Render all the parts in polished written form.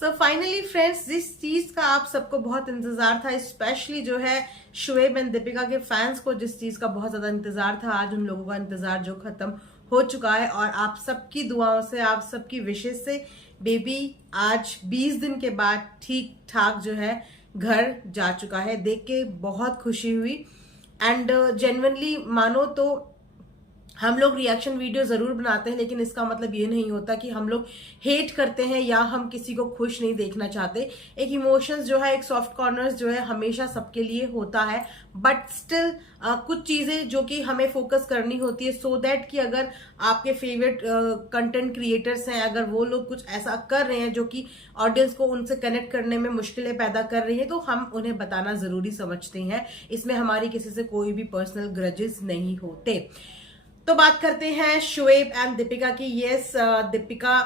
So finally friends, जिस चीज का आप सबको बहुत इंतजार था, स्पेशली जो है शुएब एंड दीपिका के फैंस को जिस चीज का बहुत ज्यादा इंतजार था, आज उन लोगों का इंतजार जो खत्म हो चुका है। और आप सबकी दुआओं से, आप सबकी विशेष से बेबी आज 20 दिन के बाद ठीक ठाक जो है घर जा चुका है। देख के बहुत खुशी हुई एंड जेन्युइनली मानो तो हम लोग रिएक्शन वीडियो जरूर बनाते हैं, लेकिन इसका मतलब ये नहीं होता कि हम लोग हेट करते हैं या हम किसी को खुश नहीं देखना चाहते। एक इमोशंस जो है, एक सॉफ्ट कॉर्नर्स जो है हमेशा सबके लिए होता है, बट स्टिल कुछ चीजें जो कि हमें फोकस करनी होती है सो दैट कि अगर आपके फेवरेट कंटेंट क्रिएटर्स हैं, अगर वो लोग कुछ ऐसा कर रहे हैं जो कि ऑडियंस को उनसे कनेक्ट करने में मुश्किलें पैदा कर रही है, तो हम उन्हें बताना जरूरी समझते हैं। इसमें हमारी किसी से कोई भी पर्सनल ग्रजेस नहीं होते। तो बात करते हैं शुएब एंड दीपिका की। यस, दीपिका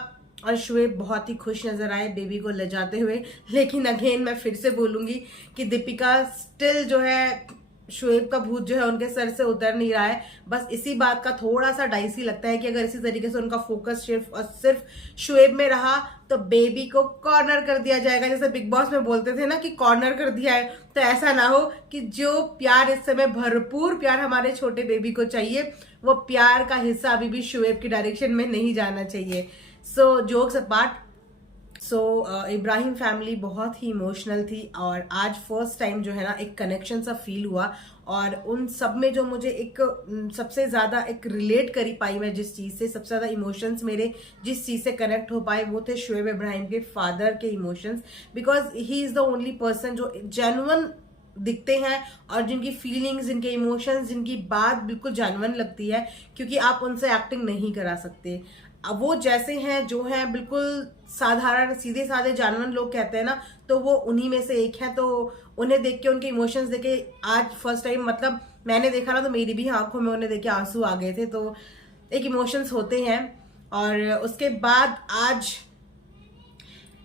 और शुएब बहुत ही खुश नजर आए बेबी को ले जाते हुए, लेकिन अगेन मैं फिर से बोलूंगी कि दीपिका स्टिल जो है शुएब का भूत जो है उनके सर से उतर नहीं रहा है। बस इसी बात का थोड़ा सा डाइसी लगता है कि अगर इसी तरीके से उनका फोकस सिर्फ और सिर्फ शुएब में रहा तो बेबी को कॉर्नर कर दिया जाएगा। जैसे बिग बॉस में बोलते थे ना कि कॉर्नर कर दिया है, तो ऐसा ना हो कि जो प्यार इस समय भरपूर प्यार हमारे छोटे बेबी को चाहिए, वो प्यार का हिस्सा अभी भी शुएब की डायरेक्शन में नहीं जाना चाहिए। सो जोक्स अपार्ट, इब्राहिम फैमिली बहुत ही इमोशनल थी और आज फर्स्ट टाइम जो है ना एक कनेक्शन सा फील हुआ। और उन सब में जो मुझे एक सबसे ज्यादा एक रिलेट करी पाई मैं जिस चीज से, सबसे ज्यादा इमोशंस मेरे जिस चीज से कनेक्ट हो पाए वो थे शुएब इब्राहिम के फादर के emotions, because he is the only person जो जेन्युइन दिखते हैं और जिनकी फीलिंग्स, जिनके इमोशंस, जिनकी बात बिल्कुल जेन्युइन लगती है, क्योंकि आप उनसे एक्टिंग नहीं करा सकते। अब वो जैसे हैं जो हैं बिल्कुल साधारण सीधे साधे जानवर लोग कहते हैं ना, तो वो उन्हीं में से एक है। तो उन्हें देख के, उनके इमोशंस देख के आज फर्स्ट टाइम मतलब मैंने देखा ना, तो मेरी भी आंखों में उन्हें देख के आंसू आ गए थे। तो एक इमोशंस होते हैं। और उसके बाद आज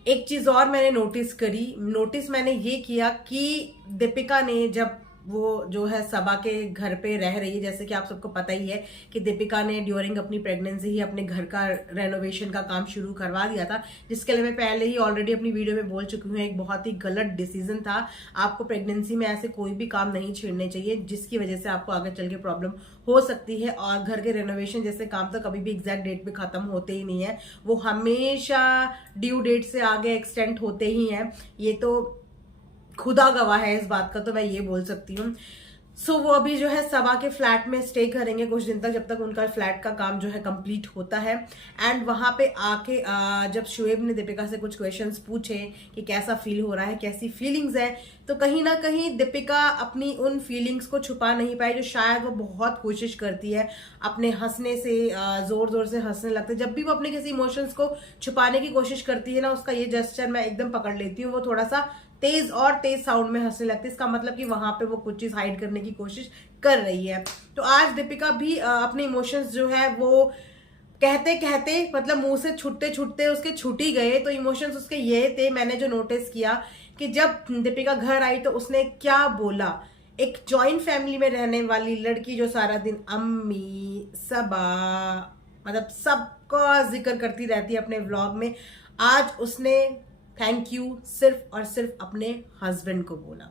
एक चीज और मैंने नोटिस मैंने ये किया कि दीपिका ने जब वो जो है सबा के घर पे रह रही है, जैसे कि आप सबको पता ही है कि दीपिका ने ड्यूरिंग अपनी प्रेगनेंसी ही अपने घर का रेनोवेशन का काम शुरू करवा दिया था, जिसके लिए मैं पहले ही ऑलरेडी अपनी वीडियो में बोल चुकी हूँ। एक बहुत ही गलत डिसीजन था। आपको प्रेगनेंसी में ऐसे कोई भी काम नहीं छेड़ने चाहिए जिसकी वजह से आपको आगे चल के प्रॉब्लम हो सकती है। और घर के रेनोवेशन जैसे काम तो कभी भी एग्जैक्ट डेट पे खत्म होते ही नहीं है, वो हमेशा ड्यू डेट से आगे एक्सटेंड होते ही हैं। ये तो खुदा गवाह है इस बात का, तो मैं ये बोल सकती हूँ। सो वो अभी जो है सबा के फ्लैट में स्टे करेंगे कुछ दिन तक, जब तक उनका फ्लैट का काम जो है कंप्लीट होता है। एंड वहां पे आके जब शुएब ने दीपिका से कुछ क्वेश्चंस पूछे कि कैसा फील हो रहा है, कैसी फीलिंग्स है, तो कहीं ना कहीं दीपिका अपनी उन फीलिंग्स को छुपा नहीं पाई, जो शायद वो बहुत कोशिश करती है अपने हंसने से। जोर जोर से हंसने लगते, जब भी वो अपने किसी इमोशंस को छुपाने की कोशिश करती है ना, उसका ये जेस्चर मैं एकदम पकड़ लेती हूँ, वो थोड़ा सा तेज और तेज साउंड में हंसने लगती है। इसका मतलब कि वहां पे वो कुछ चीज हाइड करने की कोशिश कर रही है। तो आज दीपिका भी अपने इमोशंस जो है वो कहते कहते मतलब मुंह से छुटते छुटते उसके छूट ही गए। तो इमोशंस उसके ये थे, मैंने जो नोटिस किया कि जब दीपिका घर आई तो उसने क्या बोला। एक जॉइंट फैमिली में रहने वाली लड़की जो सारा दिन अम्मी, सबा, मतलब सबका जिक्र करती रहती है अपने व्लॉग में, आज उसने थैंक यू सिर्फ और सिर्फ अपने हस्बैंड को बोला।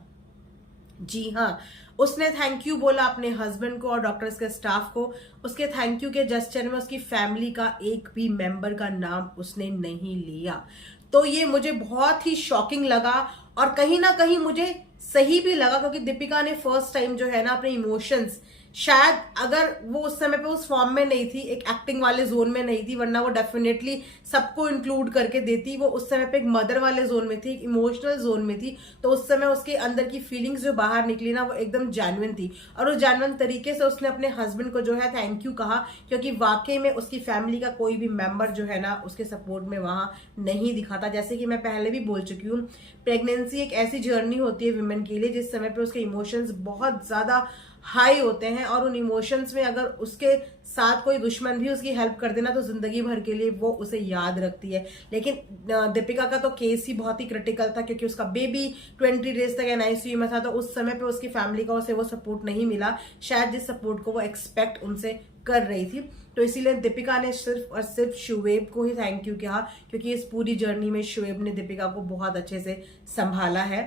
जी हाँ, उसने थैंक यू बोला अपने हस्बैंड को और डॉक्टर्स के स्टाफ को। उसके थैंक यू के जेस्चर में उसकी फैमिली का एक भी मेंबर का नाम उसने नहीं लिया। तो ये मुझे बहुत ही शॉकिंग लगा और कहीं ना कहीं मुझे सही भी लगा, क्योंकि दीपिका ने फर्स्ट टाइम जो है ना अपने इमोशंस, शायद अगर वो उस समय पे उस फॉर्म में नहीं थी, एक एक्टिंग वाले जोन में नहीं थी, वरना वो डेफिनेटली सबको इंक्लूड करके देती। वो उस समय पे एक मदर वाले जोन में थी, एक इमोशनल जोन में थी। तो उस समय उसके अंदर की फीलिंग्स जो बाहर निकली ना, वो एकदम जेन्युइन थी। और उस जेन्युइन तरीके से उसने अपने हस्बैंड को जो है थैंक यू कहा, क्योंकि वाकई में उसकी फैमिली का कोई भी मेंबर जो है ना उसके सपोर्ट में वहां नहीं दिखा था। जैसे कि मैं पहले भी बोल चुकी हूँ, प्रेगनेंसी एक ऐसी जर्नी होती है वुमेन के लिए जिस समय पे उसके इमोशंस बहुत ज्यादा हाई होते हैं, और उन इमोशंस में अगर उसके साथ कोई दुश्मन भी उसकी हेल्प कर देना तो जिंदगी भर के लिए वो उसे याद रखती है। लेकिन दीपिका का तो केस ही बहुत ही क्रिटिकल था, क्योंकि उसका बेबी 20 डेज तक एनआईसीयू में था। तो उस समय पे उसकी फैमिली का उसे वो सपोर्ट नहीं मिला, शायद जिस सपोर्ट को वो एक्सपेक्ट उनसे कर रही थी। तो इसीलिए दीपिका ने सिर्फ और सिर्फ शुएब को ही थैंक यू किया, क्योंकि इस पूरी जर्नी में शुएब ने दीपिका को बहुत अच्छे से संभाला है।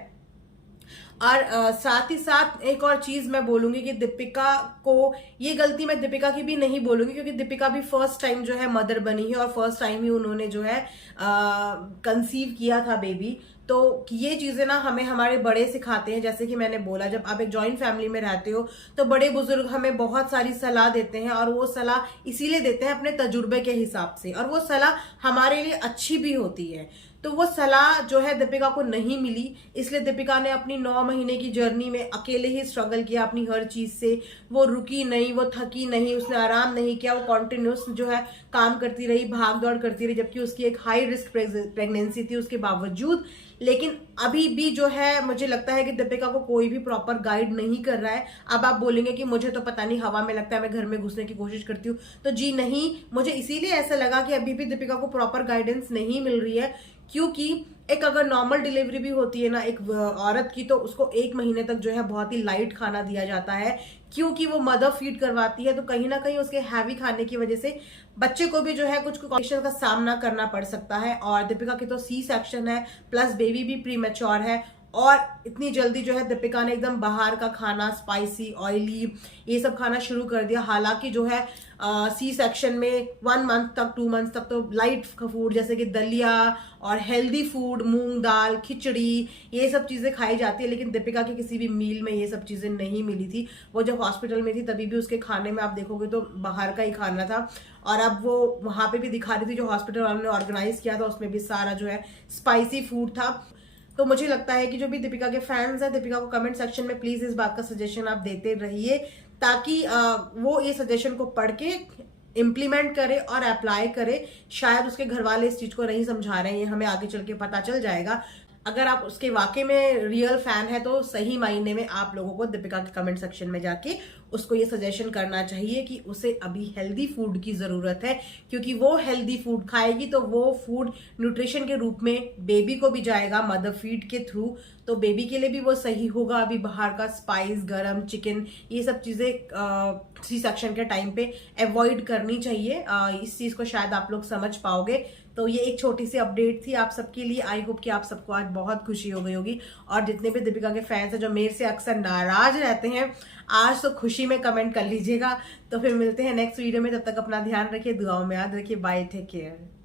और साथ ही साथ एक और चीज मैं बोलूंगी कि दीपिका को, ये गलती मैं दीपिका की भी नहीं बोलूंगी, क्योंकि दीपिका भी फर्स्ट टाइम जो है मदर बनी है और फर्स्ट टाइम ही उन्होंने जो है कंसीव किया था बेबी। तो ये चीजें ना हमें हमारे बड़े सिखाते हैं। जैसे कि मैंने बोला, जब आप एक जॉइंट फैमिली में रहते हो तो बड़े बुजुर्ग हमें बहुत सारी सलाह देते हैं, और वो सलाह इसीलिए देते हैं अपने तजुर्बे के हिसाब से, और वो सलाह हमारे लिए अच्छी भी होती है। तो वो सलाह जो है दीपिका को नहीं मिली, इसलिए दीपिका ने अपनी 9 महीने की जर्नी में अकेले ही स्ट्रगल किया अपनी हर चीज से। वो रुकी नहीं, वो थकी नहीं, उसने आराम नहीं किया, वो कॉन्टिन्यूस जो है काम करती रही, भाग दौड़ करती रही, जबकि उसकी एक हाई रिस्क प्रेगनेंसी थी उसके बावजूद। लेकिन अभी भी जो है मुझे लगता है कि दीपिका को कोई भी प्रॉपर गाइड नहीं कर रहा है। अब आप बोलेंगे कि मुझे तो पता नहीं, हवा में लगता है, मैं घर में घुसने की कोशिश करती हूँ। तो जी नहीं, मुझे इसीलिए ऐसा लगा कि अभी भी दीपिका को प्रॉपर गाइडेंस नहीं मिल रही है, क्योंकि एक अगर नॉर्मल डिलीवरी भी होती है ना एक औरत की, तो उसको 1 महीने तक जो है बहुत ही लाइट खाना दिया जाता है, क्योंकि वो मदर फीड करवाती है। तो कहीं ना कहीं उसके हैवी खाने की वजह से बच्चे को भी जो है कुछ कॉम्प्लिकेशन का सामना करना पड़ सकता है। और दीपिका की तो सी सेक्शन है, प्लस बेबी भी प्री मैच्योर है, और इतनी जल्दी जो है दीपिका ने एकदम बाहर का खाना, स्पाइसी, ऑयली, ये सब खाना शुरू कर दिया। हालांकि जो है सी सेक्शन में 1 मंथ तक, 2 मंथ तक तो लाइट फूड जैसे कि दलिया और हेल्दी फूड, मूंग दाल, खिचड़ी, ये सब चीजें खाई जाती है। लेकिन दीपिका की किसी भी मील में ये सब चीजें नहीं मिली थी। वो जब हॉस्पिटल में थी तभी भी उसके खाने में आप देखोगे तो बाहर का ही खाना था, और अब वो वहां पे भी दिखा रही थी, जो हॉस्पिटल वालों ने ऑर्गेनाइज किया था उसमें भी सारा जो है स्पाइसी फूड था। तो मुझे लगता है कि जो भी दीपिका के फैंस हैं, दीपिका को कमेंट सेक्शन में प्लीज इस बात का सजेशन आप देते रहिए, ताकि वो ये सजेशन को पढ़ के इम्प्लीमेंट करे और अप्लाई करे। शायद उसके घर वाले इस चीज को नहीं समझा रहे हैं, ये हमें आगे चल के पता चल जाएगा। अगर आप उसके वाकई में रियल फैन है तो सही मायने में आप लोगों को दीपिका के कमेंट सेक्शन में जाके उसको ये सजेशन करना चाहिए कि उसे अभी हेल्दी फूड की जरूरत है, क्योंकि वो हेल्दी फूड खाएगी तो वो फूड न्यूट्रिशन के रूप में बेबी को भी जाएगा मदर फीड के थ्रू, तो बेबी के लिए भी वो सही होगा। अभी बाहर का स्पाइस, गरम चिकन, ये सब चीजें सी सेक्शन के टाइम पे अवॉइड करनी चाहिए। इस चीज को शायद आप लोग समझ पाओगे। तो ये एक छोटी सी अपडेट थी आप सबके लिए। आई होप कि आप सबको आज बहुत खुशी हो गई होगी, और जितने भी दीपिका के फैंस हैं जो मेरे से अक्सर नाराज रहते हैं, आज तो खुशी में कमेंट कर लीजिएगा। तो फिर मिलते हैं नेक्स्ट वीडियो में, तब तक अपना ध्यान रखिए, दुआओं में याद रखिए। Bye, take care.